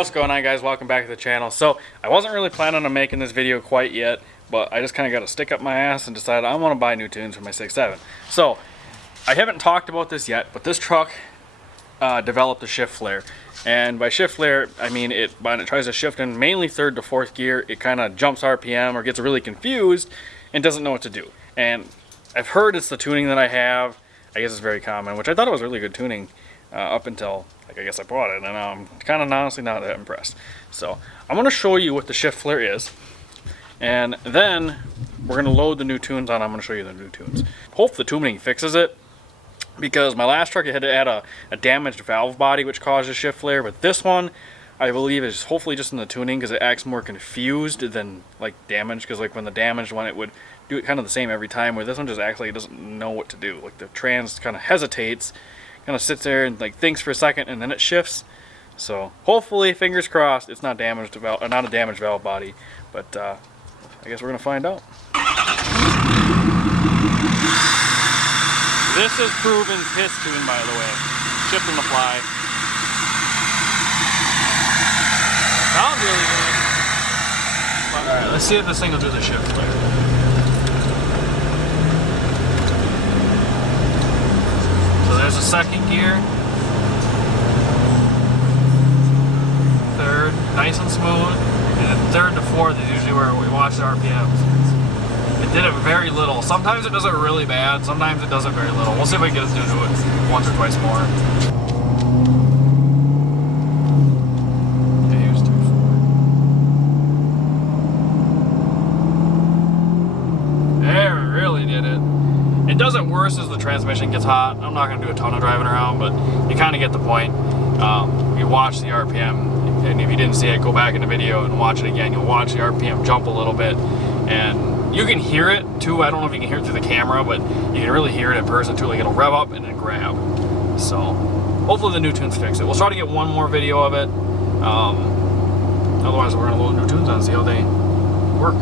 What's going on, guys? Welcome back to the channel. So I wasn't really planning on making this video quite yet, but I just kind of got a stick up my ass and decided I want to buy new tunes for my 6.7. So I haven't talked about this yet, but this truck developed a shift flare. And by shift flare, I mean when it tries to shift in mainly third to fourth gear, it kind of jumps RPM or gets really confused and doesn't know what to do. And I've heard it's the tuning that I have. I guess it's very common, which I thought it was really good tuning up until, I guess I bought it, and I'm kind of honestly not that impressed. So I'm going to show you what the shift flare is, and then we're going to load the new tunes on. I'm going to show you the new tunes. Hope the tuning fixes it, because my last truck, it had to add a damaged valve body, which caused a shift flare, but this one, I believe, is hopefully just in the tuning, because it acts more confused than like damaged, because like when the damaged one, it would do it kind of the same every time, where this one just acts like it doesn't know what to do. Like the trans kind of hesitates, kind of sits there and like thinks for a second, and then it shifts. So hopefully, fingers crossed, it's not damaged not a damaged valve body. But I guess we're gonna find out. This is Proven's his tune, by the way. Shifting the fly. Sounds really good. All right, let's see if this thing will do the shift flare. There's a second gear, third, nice and smooth, and then third to fourth is usually where we watch the RPMs. It did it very little. Sometimes it does it really bad, sometimes it does it very little. We'll see if we can get it to do it once or twice more. There, it really did it. It does it worse as the transmission gets hot. I'm not going to do a ton of driving around, but you kind of get the point. You watch the RPM, and if you didn't see it, go back in the video and watch it again. You'll watch the RPM jump a little bit, and you can hear it too. I don't know if you can hear it through the camera, but you can really hear it in person too. Like it'll rev up and then grab. So hopefully the new tunes fix it. We'll try to get one more video of it. Otherwise, we're going to load new tunes on and see how they work.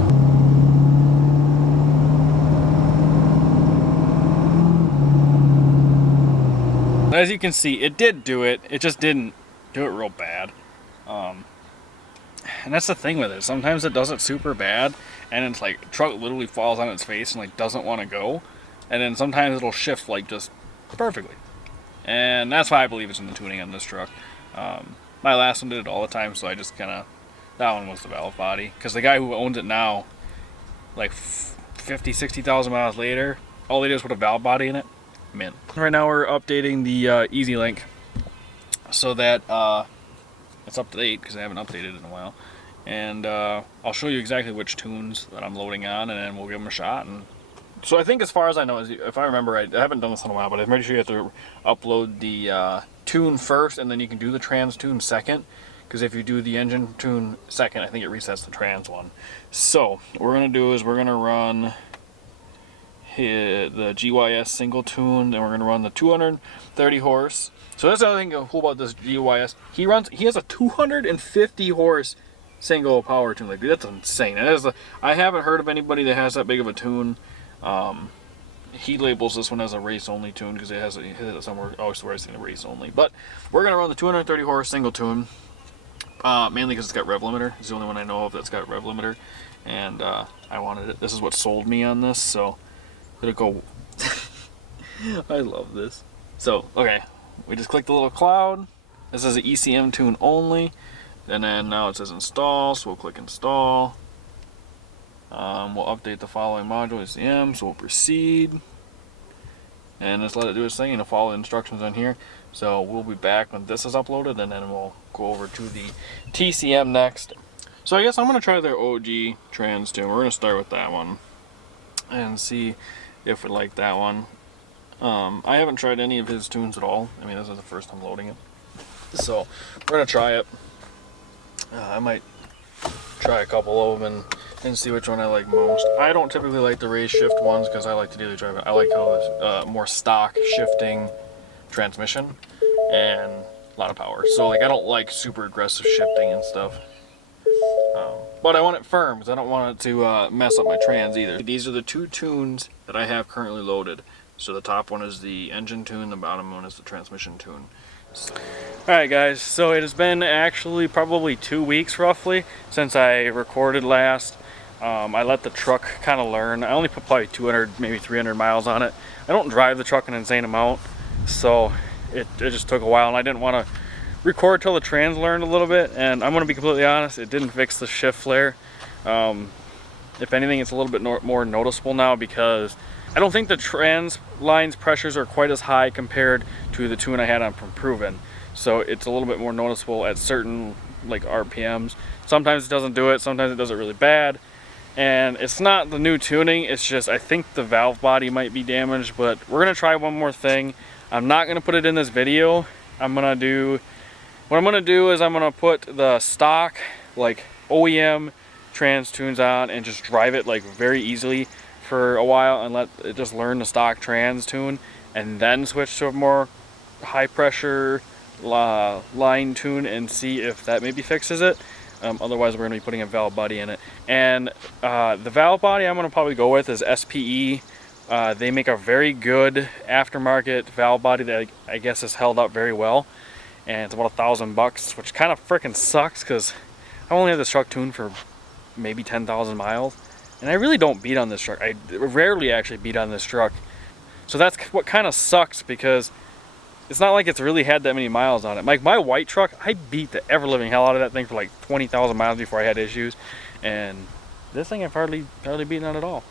As you can see, it did do it. It just didn't do it real bad. And that's the thing with it. Sometimes it does it super bad, and it's like the truck literally falls on its face and like doesn't want to go. And then sometimes it'll shift like just perfectly. And that's why I believe it's in the tuning on this truck. My last one did it all the time, so I just kind of, that one was the valve body. Because the guy who owns it now, like 50, 60,000 miles later, all they did was put a valve body in it. Mint. Right now we're updating the Easy Link so that it's up to date, because I haven't updated it in a while. And I'll show you exactly which tunes that I'm loading on, and then we'll give them a shot. And so I think, as far as I know, if I remember right, I haven't done this in a while, but I'm pretty sure you have to upload the tune first, and then you can do the trans tune second. Because if you do the engine tune second, I think it resets the trans one. So what we're going to do is we're going to run the GYS single tune, then we're going to run the 230 horse. So that's the other thing cool about this GYS. He has a 250 horse single power tune. Like, that's insane. I haven't heard of anybody that has that big of a tune. He labels this one as a race only tune because it has somewhere else where I've seen a race only. But we're going to run the 230 horse single tune, mainly because it's got rev limiter. It's the only one I know of that's got rev limiter, and I wanted it. This is what sold me on this, so it'll go. I love this. So, okay, we just click the little cloud. This is an ECM tune only, and then now it says install, so we'll click install. We'll update the following module ECM, so we'll proceed, and just let it do its thing, and it'll follow the instructions on here. So we'll be back when this is uploaded, and then we'll go over to the TCM next. So I guess I'm going to try their OG trans tune. We're going to start with that one and see if we like that one. I haven't tried any of his tunes at all. I mean, this is the first time loading it. So we're going to try it. I might try a couple of them and see which one I like most. I don't typically like the raise shift ones because I like to daily drive it. I like how it's more stock shifting transmission and a lot of power. So like I don't like super aggressive shifting and stuff. But I want it firm because I don't want it to mess up my trans either. These are the two tunes that I have currently loaded. So the top one is the engine tune, the bottom one is the transmission tune. Alright guys, so it has been actually probably 2 weeks roughly since I recorded last. I let the truck kind of learn. I only put probably 200, maybe 300 miles on it. I don't drive the truck an insane amount, so it just took a while, and I didn't want to record till the trans learned a little bit, and I'm going to be completely honest, it didn't fix the shift flare. If anything, it's a little bit more noticeable now because I don't think the trans lines pressures are quite as high compared to the tune I had on from Proven. So it's a little bit more noticeable at certain like RPMs. Sometimes it doesn't do it, sometimes it does it really bad. And it's not the new tuning, it's just I think the valve body might be damaged, but we're gonna try one more thing. I'm not gonna put it in this video. What I'm gonna do is I'm gonna put the stock like OEM trans tunes on and just drive it like very easily for a while and let it just learn the stock trans tune, and then switch to a more high pressure line tune and see if that maybe fixes it. Otherwise we're going to be putting a valve body in it, and the valve body I'm going to probably go with is SPE. They make a very good aftermarket valve body that I guess has held up very well, and it's about $1,000, which kind of freaking sucks because I only have this truck tuned for maybe 10,000 miles, and I really don't beat on this truck. I rarely actually beat on this truck, so that's what kind of sucks because it's not like it's really had that many miles on it. Like my white truck, I beat the ever-living hell out of that thing for like 20,000 miles before I had issues, and this thing I've hardly beaten on at all.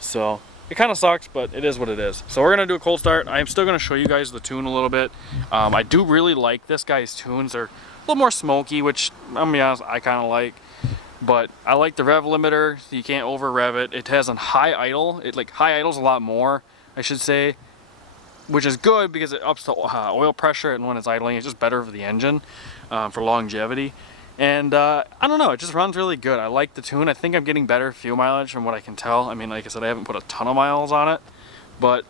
So it kind of sucks, but it is what it is. So we're gonna do a cold start. I'm still gonna show you guys the tune a little bit. I do really like this guy's tunes. They're a little more smoky, which I'm gonna be honest, I kind of like. But I like the rev limiter. You can't over rev it. It has a high idle. High idles a lot more, I should say, which is good because it ups the oil pressure, and when it's idling, it's just better for the engine, for longevity. And I don't know, it just runs really good. I like the tune. I think I'm getting better fuel mileage from what I can tell. I mean, like I said, I haven't put a ton of miles on it, but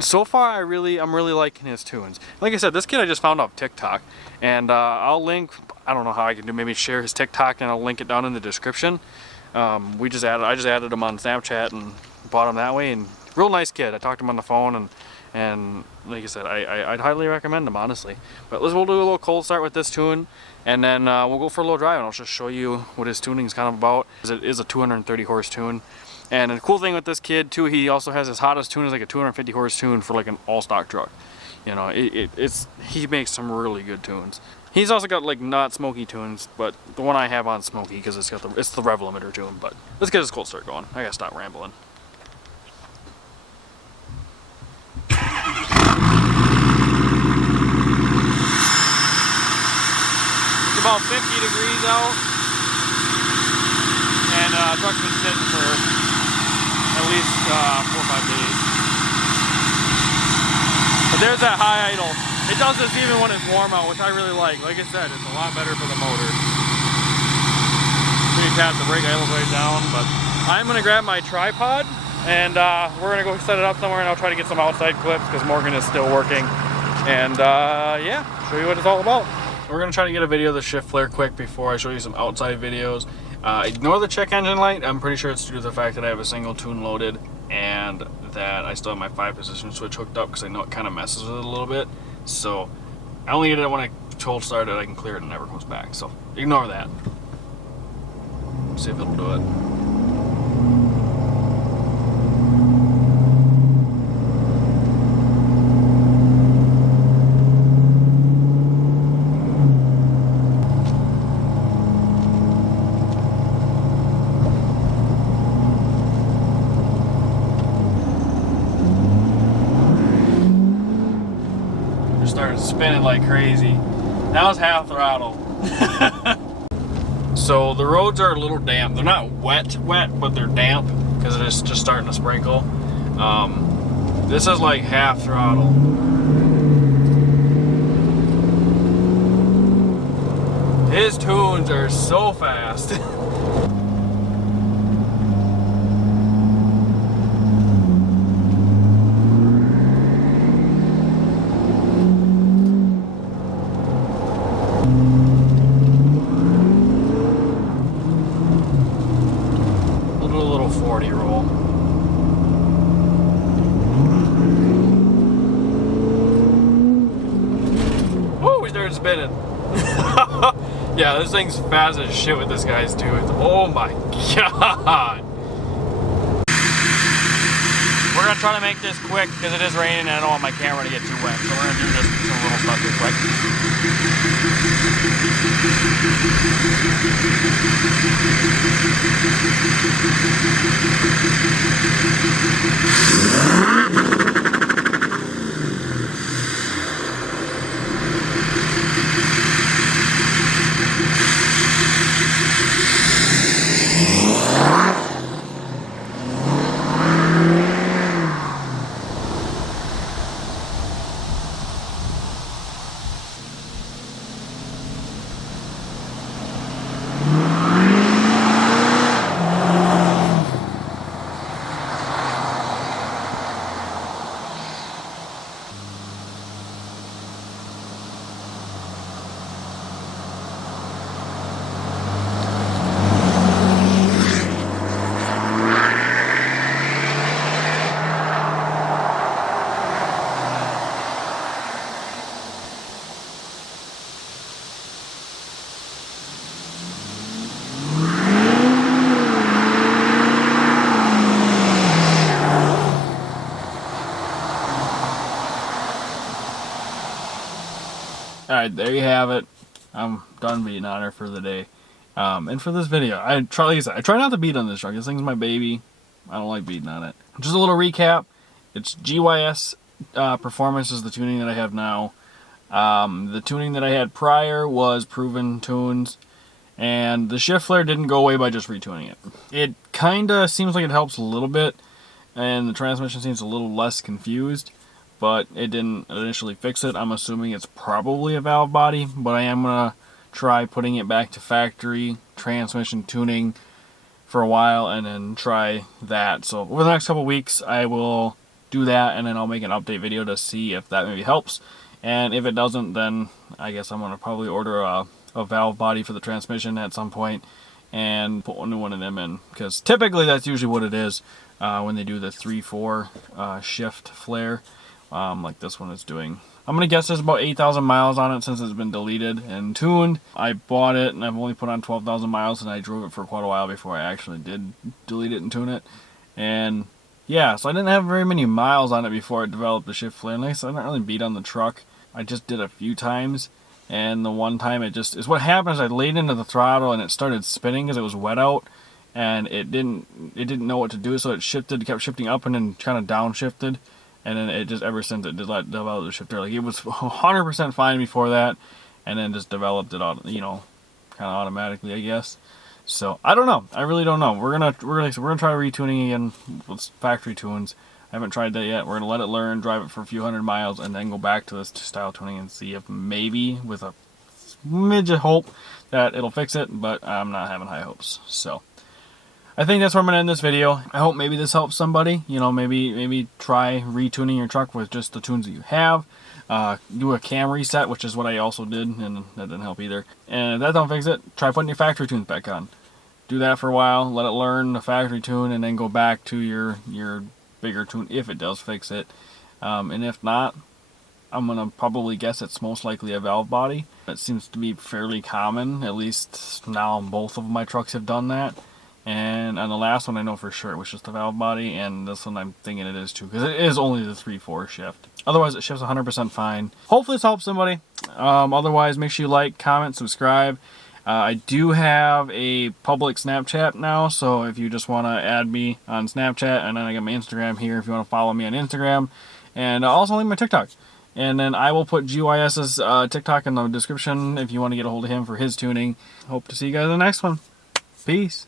so far I'm really liking his tunes. Like I said, this kid I just found off TikTok, and I'll link, I don't know how I can do, maybe share his TikTok, and I'll link it down in the description. I just added him on Snapchat and bought him that way, and real nice kid. I talked to him on the phone, and like I said, I'd highly recommend him, honestly. But we'll do a little cold start with this tune, and then we'll go for a little drive, and I'll just show you what his tuning is kind of about. It is a 230 horse tune. And the cool thing with this kid too, he also has his hottest tune is like a 250 horse tune for like an all stock truck. You know, he makes some really good tunes. He's also got like not smoky tunes, but the one I have on smoky because it's the rev limiter tune. But let's get this cold start going. I gotta stop rambling. It's about 50 degrees out, and truck's been sitting for at least 4 or 5 days. But there's that high idle. It does this even when it's warm out, which I really like. Like I said, it's a lot better for the motor. So you tap the brake idle right down. But I'm gonna grab my tripod, and we're gonna go set it up somewhere, and I'll try to get some outside clips because Morgan is still working. And yeah, show you what it's all about. We're gonna try to get a video of the shift flare quick before I show you some outside videos. Ignore the check engine light. I'm pretty sure it's due to the fact that I have a single tune loaded and that I still have my 5-position switch hooked up because I know it kind of messes with it a little bit. So I only get it when I cold start it. I can clear it and it never comes back. So ignore that. See if it'll do it. Started spinning like crazy. Now it's half throttle. So the roads are a little damp. They're not wet, but they're damp because it is just starting to sprinkle. This is like half throttle. His tunes are so fast. Little 40 roll. Woo! spinning. Yeah, this thing's fast as shit with this guy's tunes. Oh my god. We're gonna try to make this quick because it is raining and I don't want my camera to get too wet. So we're gonna do just some little stuff real quick. Alright, there you have it. I'm done beating on her for the day. And for this video, I try not to beat on this truck. This thing's my baby. I don't like beating on it. Just a little recap. It's GYS Performance is the tuning that I have now. The tuning that I had prior was proven tunes. And the shift flare didn't go away by just retuning it. It kind of seems like it helps a little bit. And the transmission seems a little less confused. But it didn't initially fix it. I'm assuming it's probably a valve body, but I am going to try putting it back to factory transmission tuning for a while and then try that. So over the next couple weeks I will do that and then I'll make an update video to see if that maybe helps. And if it doesn't, then I guess I'm going to probably order a valve body for the transmission at some point and put one of them in. Because typically that's usually what it is when they do the 3-4 shift flare. Like this one is doing. I'm going to guess there's about 8,000 miles on it since it's been deleted and tuned. I bought it and I've only put on 12,000 miles and I drove it for quite a while before I actually did delete it and tune it. And yeah, so I didn't have very many miles on it before it developed the shift flare. Nice, I didn't really beat on the truck. I just did a few times. And the one time it just is what happened is I laid into the throttle and it started spinning because it was wet out. And it didn't know what to do, so it kept shifting up and then kind of downshifted. And then it just, ever since it did develop the shifter, like it was 100% fine before that, and then just developed it, you know, kind of automatically, I guess. So I don't know. I really don't know. We're gonna try retuning again with factory tunes. I haven't tried that yet. We're gonna let it learn, drive it for a few hundred miles, and then go back to this style tuning and see if maybe with a smidge of hope that it'll fix it. But I'm not having high hopes. So I think that's where I'm going to end this video. I hope maybe this helps somebody. You know, maybe try retuning your truck with just the tunes that you have. Do a cam reset, which is what I also did, and that didn't help either. And if that don't fix it, try putting your factory tunes back on. Do that for a while, let it learn the factory tune, and then go back to your bigger tune if it does fix it. And if not, I'm going to probably guess it's most likely a valve body. It seems to be fairly common, at least now both of my trucks have done that. And on the last one, I know for sure it was just the valve body, and this one I'm thinking it is too, because it is only the 3-4 shift. Otherwise, it shifts 100% fine. Hopefully this helps somebody. Otherwise, make sure you like, comment, subscribe. I do have a public Snapchat now, so if you just want to add me on Snapchat, and then I got my Instagram here if you want to follow me on Instagram, and also link my TikTok. And then I will put GYS's TikTok in the description if you want to get a hold of him for his tuning. Hope to see you guys in the next one. Peace.